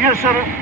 Io sono...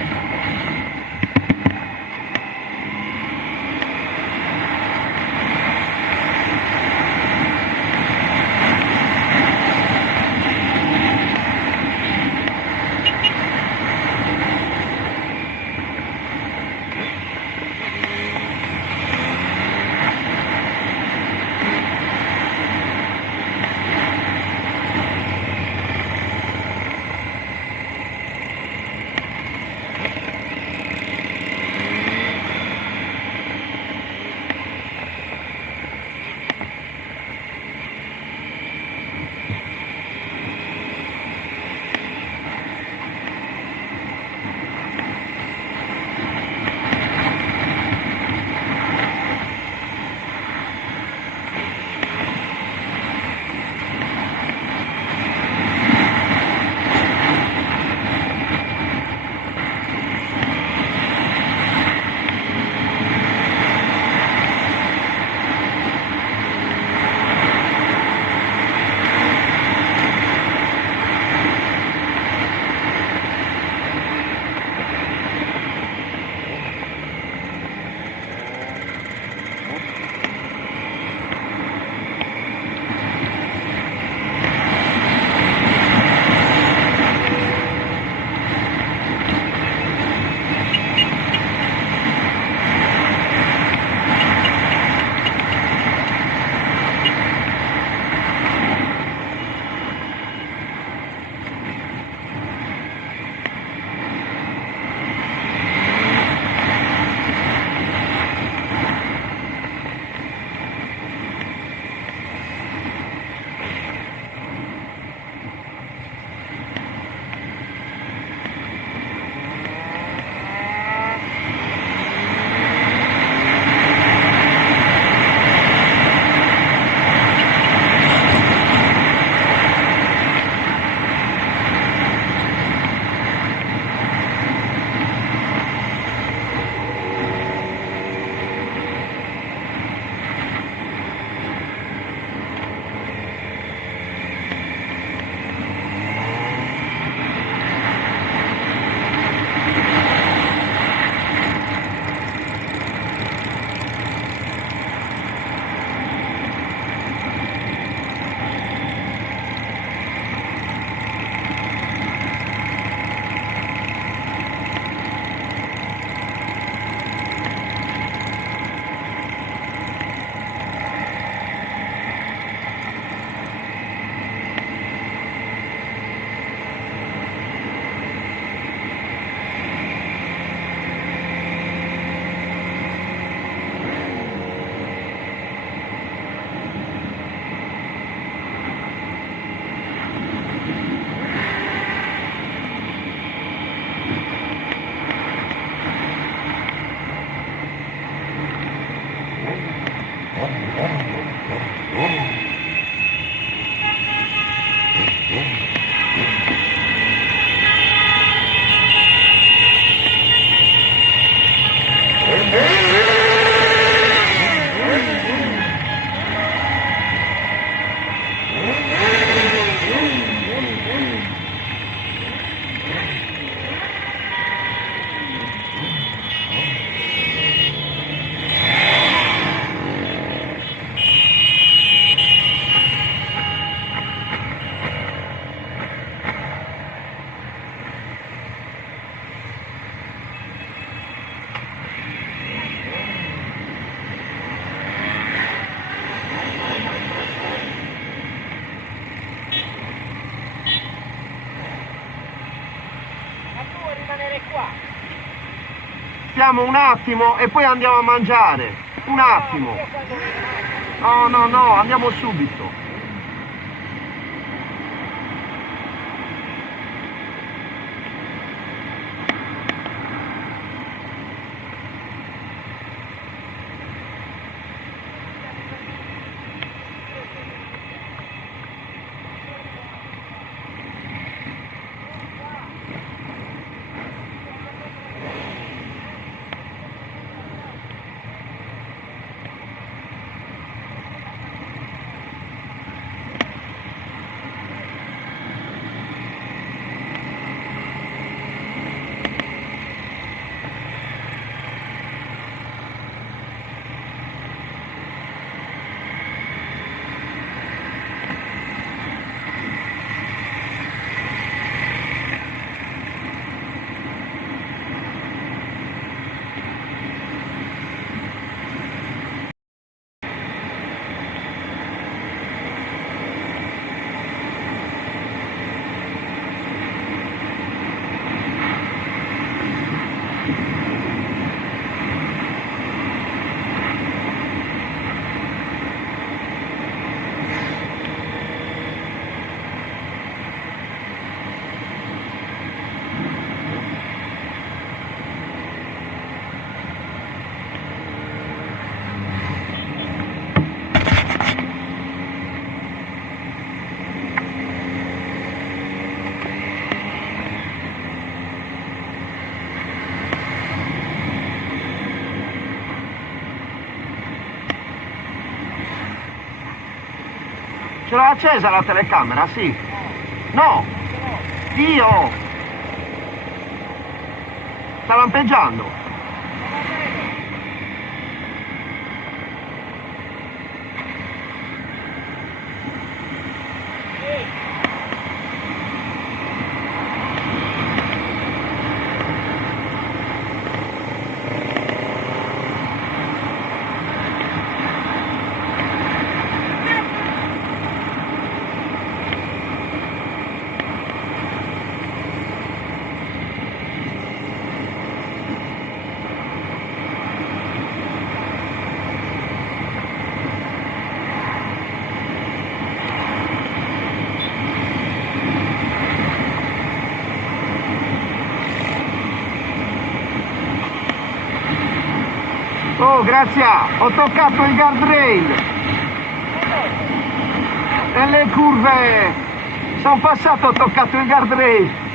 Stiamo un attimo e poi andiamo a mangiare. Un attimo. No, andiamo subito. l'ho accesa la telecamera, sì. No! Dio! Sta lampeggiando. Oh, grazie, ho toccato il guardrail. Nelle curve sono passato, ho toccato il guardrail.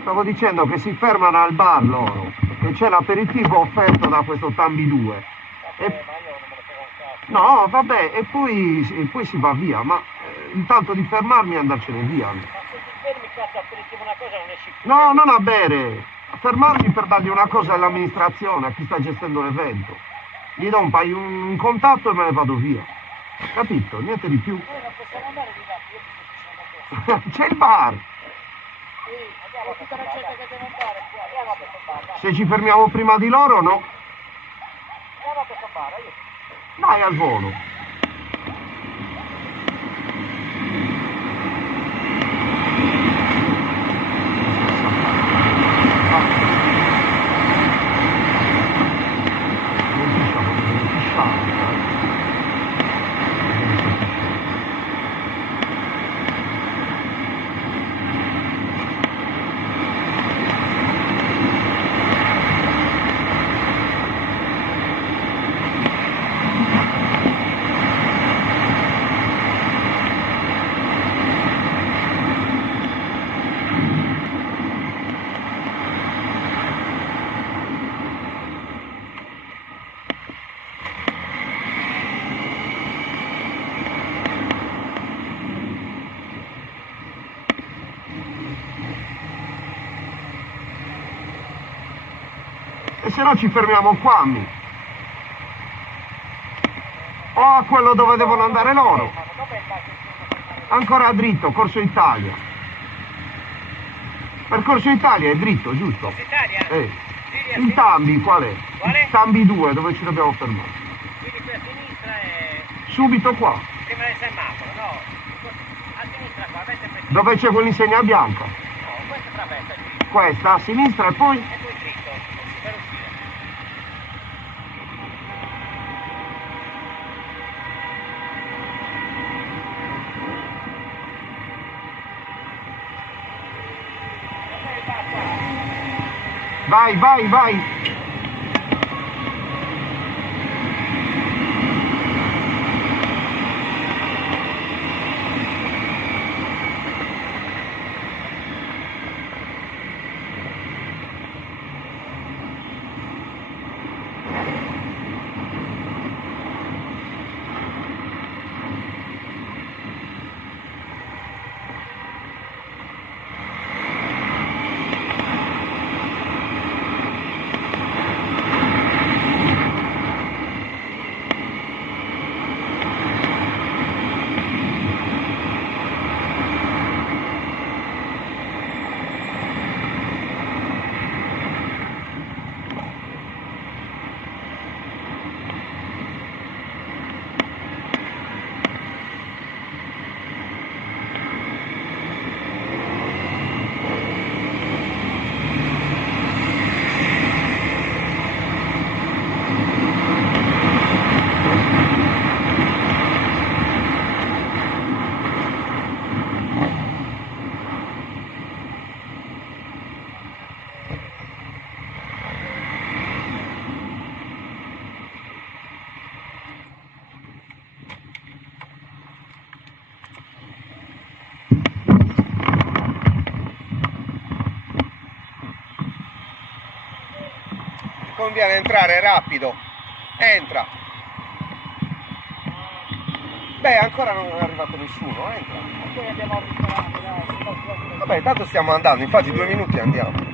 Stavo dicendo che si fermano al bar loro, che c'è l'aperitivo offerto da questo Tambi 2. Vabbè, ma io non me ne frega un cazzo. No, vabbè, e poi si va via, ma intanto di fermarmi e andarcene via. Ma se ti fermi, cazzo, aperitivo una cosa non esci più. No, non a bere, a fermarmi per dargli una cosa all'amministrazione, a chi sta gestendo l'evento. Gli do un contatto e me ne vado via. Capito? Niente di più. Noi non possiamo andare di là, io ti sto dicendo questo. C'è il bar. Sì, andiamo a tutta la gente che deve andare qua, andiamo a questo bar, dai. Se ci fermiamo prima di loro, no. Andiamo a questo bar, io. Vai al volo. E se no ci fermiamo qua, o a quello dove devono andare loro. Dov'è il bar che stiamo? Ancora dritto, Corso Italia. Per Corso Italia è dritto, giusto? Forza Italia? Eh. Giri a Il Tambi qual è? Quale? Il Tambi 2, dove ci dobbiamo fermare? Quindi qui a sinistra è Subito qua, prima del semaforo, no? A sinistra qua, avete preso. dove c'è quell'insegna bianca. No, questa è traversa qui. Questa a sinistra e poi... E poi dritto, per uscire. Dov'è il bar qua? Vai, vai, vai. Conviene entrare rapido. Entra. Beh, ancora non è arrivato nessuno, entra. E poi andiamo al ristorante, dai, si fa fuori. Vabbè, tanto stiamo andando, infatti 2 minuti e andiamo.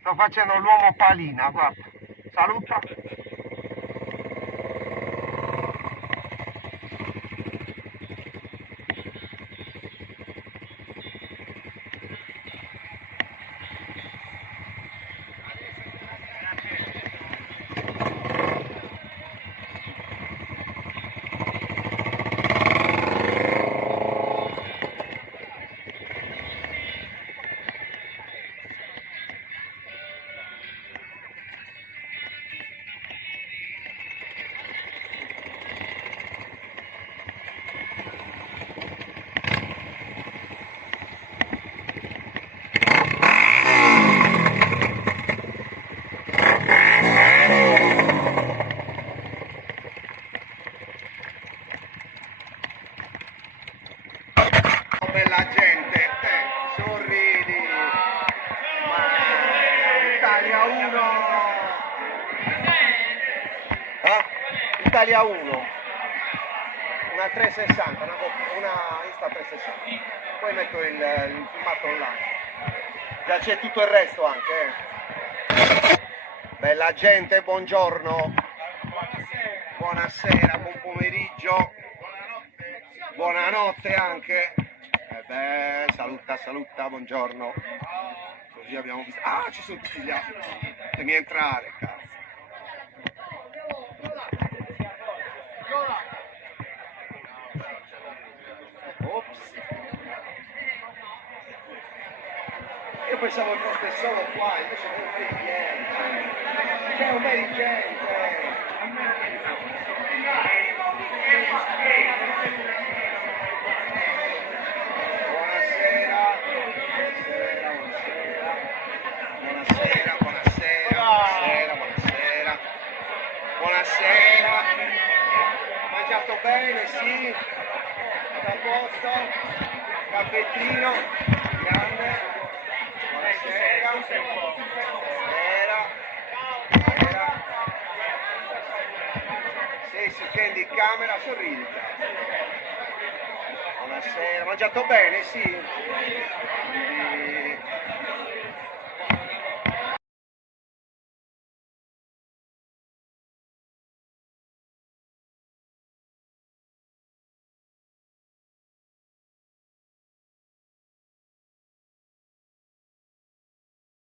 Sto facendo l'uomo palina, guarda. Saluta. Bella gente, sorridi, ma Italia 1, Italia 1, una 360, una Insta 360, poi metto il filmato online, già c'è tutto il resto anche. Bella gente, buongiorno, buonasera, buon pomeriggio, buonanotte anche. Saluta, buongiorno. Così abbiamo visto. Ah, ci sono tutti gli altri. Fatemi entrare, cazzo. Ops. Io pensavo fosse solo qua, invece non c'è niente. C'è un bel di gente. Buonasera, mangiato bene, sì, tutto a posto, caffettino, grande, buonasera, sì, si scende in camera, sorridi, buonasera, mangiato bene, sì,